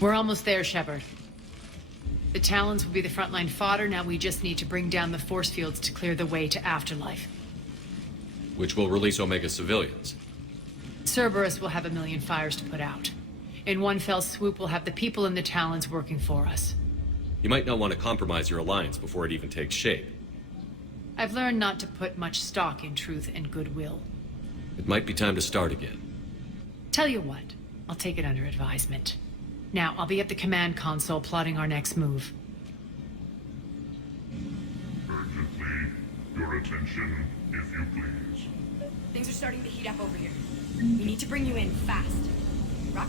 We're almost there, Shepard. The Talons will be the frontline fodder, now we just need to bring down the force fields to clear the way to Afterlife. Which will release Omega civilians. Cerberus will have 1 million fires to put out. In one fell swoop, we'll have the people in the Talons working for us. You might not want to compromise your alliance before it even takes shape. I've learned not to put much stock in truth and goodwill. It might be time to start again. Tell you what, I'll take it under advisement. Now, I'll be at the command console plotting our next move. Urgently, your attention, if you please. Things are starting to heat up over here. We need to bring you in fast. Ruck?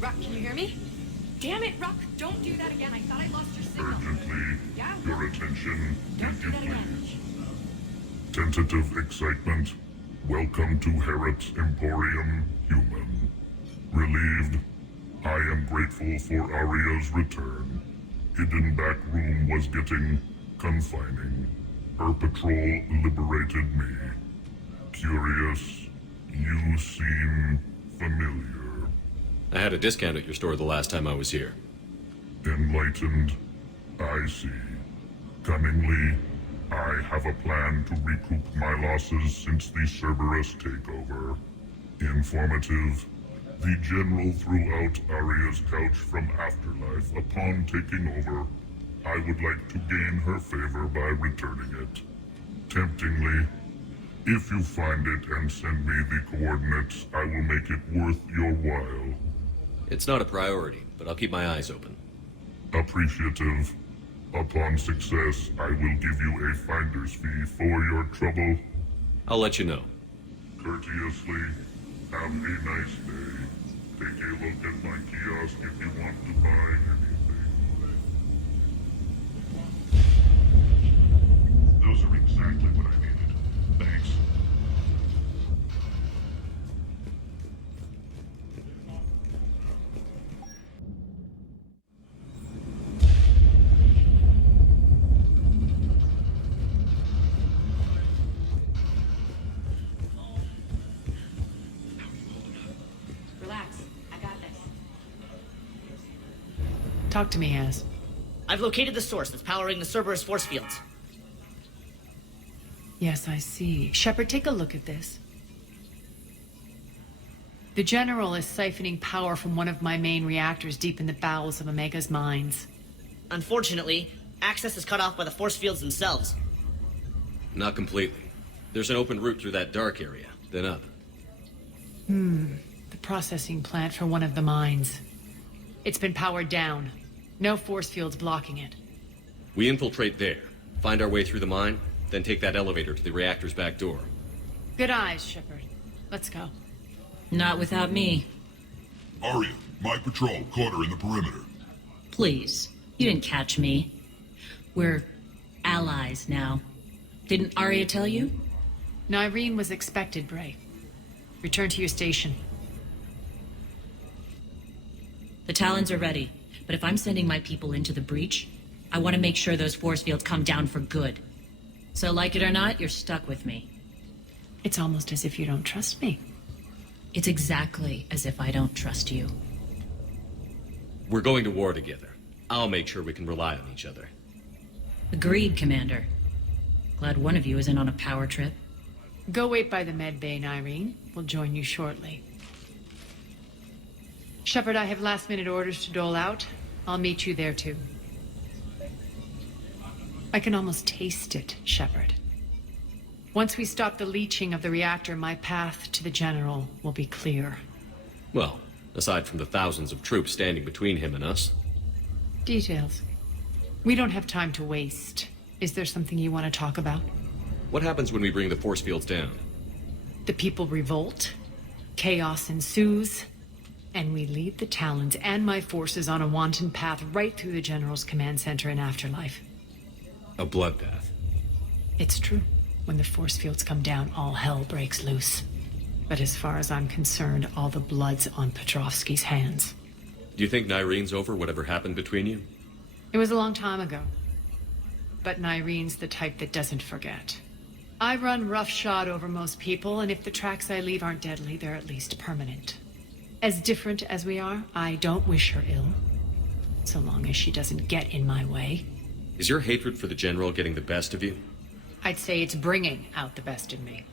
Ruck, can you hear me? Damn it, Ruck! Don't do that again. I thought I lost your signal. Urgently, Yeah? your attention, Don't if do you that again. please. Tentative excitement. Welcome to Herod's Emporium, Human. Relieved. I am grateful for Aria's return. Hidden back room was getting confining. Her patrol liberated me. Curious, you seem familiar. I had a discount at your store the last time I was here. Enlightened, I see. Cunningly, I have a plan to recoup my losses since the Cerberus takeover. Informative, the General threw out Aria's couch from Afterlife upon taking over. I would like to gain her favor by returning it. Temptingly, if you find it and send me the coordinates, I will make it worth your while. It's not a priority, but I'll keep my eyes open. Appreciative. Upon success, I will give you a finder's fee for your trouble. I'll let you know. Courteously, have a nice day. Take a look at my kiosk if you want to buy anything. Those are exactly what I needed. Thanks. Relax. I got this. Talk to me, Az. I've located the source that's powering the Cerberus force fields. Yes, I see. Shepard, take a look at this. The General is siphoning power from one of my main reactors deep in the bowels of Omega's mines. Unfortunately, access is cut off by the force fields themselves. Not completely. There's an open route through that dark area, then up. The processing plant for one of the mines. It's been powered down. No force fields blocking it. We infiltrate there, find our way through the mine, then take that elevator to the reactor's back door. Good eyes, Shepard. Let's go. Not without me. Aria, my patrol caught her in the perimeter. Please. You didn't catch me. We're allies now. Didn't Aria tell you? Nyreen was expected, Bray. Return to your station. The Talons are ready, but if I'm sending my people into the breach, I want to make sure those force fields come down for good. So like it or not, you're stuck with me. It's almost as if you don't trust me. It's exactly as if I don't trust you. We're going to war together. I'll make sure we can rely on each other. Agreed, Commander. Glad one of you isn't on a power trip. Go wait by the med bay, Nyreen. We'll join you shortly. Shepard, I have last-minute orders to dole out. I'll meet you there, too. I can almost taste it, Shepard. Once we stop the leaching of the reactor, my path to the General will be clear. Well, aside from the thousands of troops standing between him and us. Details. We don't have time to waste. Is there something you want to talk about? What happens when we bring the force fields down? The people revolt, chaos ensues, and we lead the Talons and my forces on a wanton path right through the General's command center in Afterlife. A bloodbath. It's true. When the force fields come down, all hell breaks loose. But as far as I'm concerned, all the blood's on Petrovsky's hands. Do you think Nyreen's over whatever happened between you? It was a long time ago. But Nyreen's the type that doesn't forget. I run roughshod over most people, and if the tracks I leave aren't deadly, they're at least permanent. As different as we are, I don't wish her ill. So long as she doesn't get in my way. Is your hatred for the General getting the best of you? I'd say it's bringing out the best in me.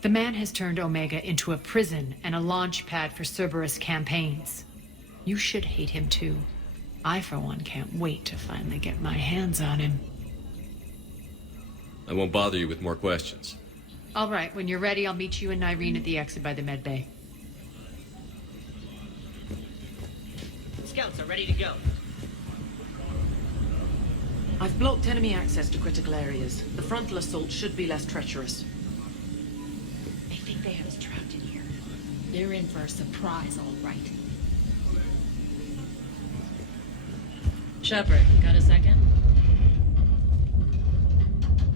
The man has turned Omega into a prison and a launch pad for Cerberus campaigns. You should hate him too. I, for one, can't wait to finally get my hands on him. I won't bother you with more questions. All right, when you're ready, I'll meet you and Irene at the exit by the med bay. Scouts are ready to go. I've blocked enemy access to critical areas. The frontal assault should be less treacherous. They think they have us trapped in here. They're in for a surprise, all right. Shepard, got a second?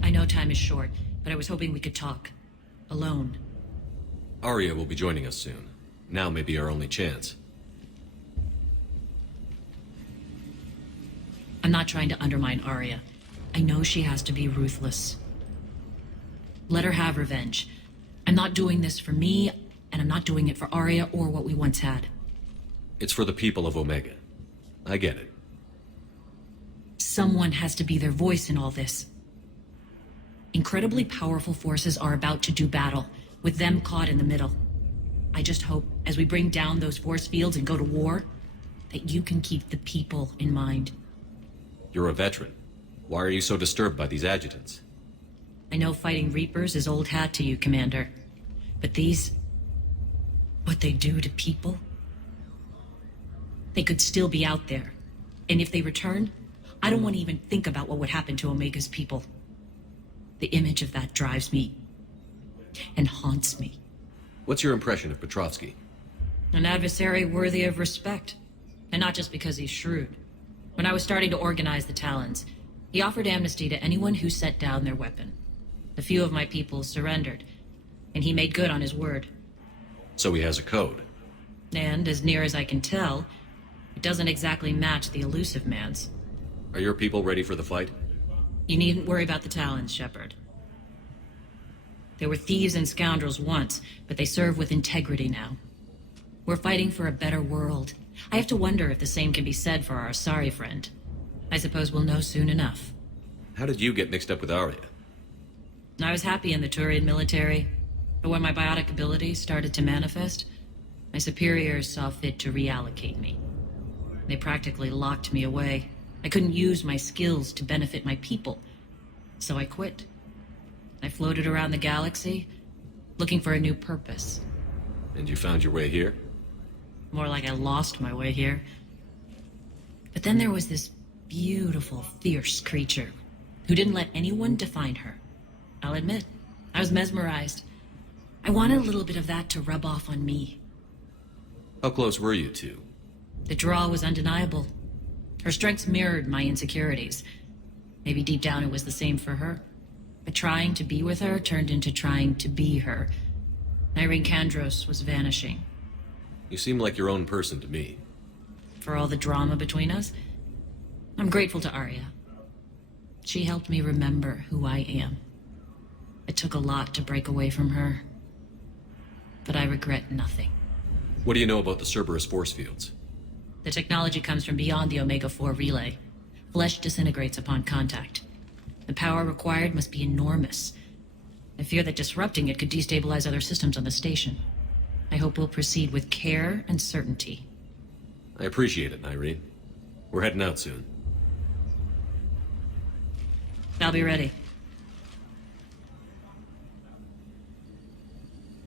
I know time is short, but I was hoping we could talk. Alone. Aria will be joining us soon. Now may be our only chance. I'm not trying to undermine Aria. I know she has to be ruthless. Let her have revenge. I'm not doing this for me, and I'm not doing it for Aria or what we once had. It's for the people of Omega. I get it. Someone has to be their voice in all this. Incredibly powerful forces are about to do battle, with them caught in the middle. I just hope, as we bring down those force fields and go to war, that you can keep the people in mind. You're a veteran. Why are you so disturbed by these adjutants? I know fighting Reapers is old hat to you, Commander. But these... what they do to people? They could still be out there. And if they return, I don't want to even think about what would happen to Omega's people. The image of that drives me and haunts me. What's your impression of Petrovsky? An adversary worthy of respect. And not just because he's shrewd. When I was starting to organize the Talons, he offered amnesty to anyone who set down their weapon. A few of my people surrendered, and he made good on his word. So he has a code. And, as near as I can tell, it doesn't exactly match the elusive man's. Are your people ready for the fight? You needn't worry about the Talons, Shepard. They were thieves and scoundrels once, but they serve with integrity now. We're fighting for a better world. I have to wonder if the same can be said for our Asari friend. I suppose we'll know soon enough. How did you get mixed up with Aria? I was happy in the Turian military, but when my biotic abilities started to manifest, my superiors saw fit to reallocate me. They practically locked me away. I couldn't use my skills to benefit my people, so I quit. I floated around the galaxy, looking for a new purpose. And you found your way here? More like I lost my way here. But then there was this beautiful, fierce creature who didn't let anyone define her. I'll admit, I was mesmerized. I wanted a little bit of that to rub off on me. How close were you two? The draw was undeniable. Her strengths mirrored my insecurities. Maybe deep down it was the same for her. But trying to be with her turned into trying to be her. Irene Kandros was vanishing. You seem like your own person to me. For all the drama between us, I'm grateful to Aria. She helped me remember who I am. It took a lot to break away from her, but I regret nothing. What do you know about the Cerberus force fields? The technology comes from beyond the Omega-4 relay. Flesh disintegrates upon contact. The power required must be enormous. I fear that disrupting it could destabilize other systems on the station. I hope we'll proceed with care and certainty. I appreciate it, Irene. We're heading out soon. I'll be ready.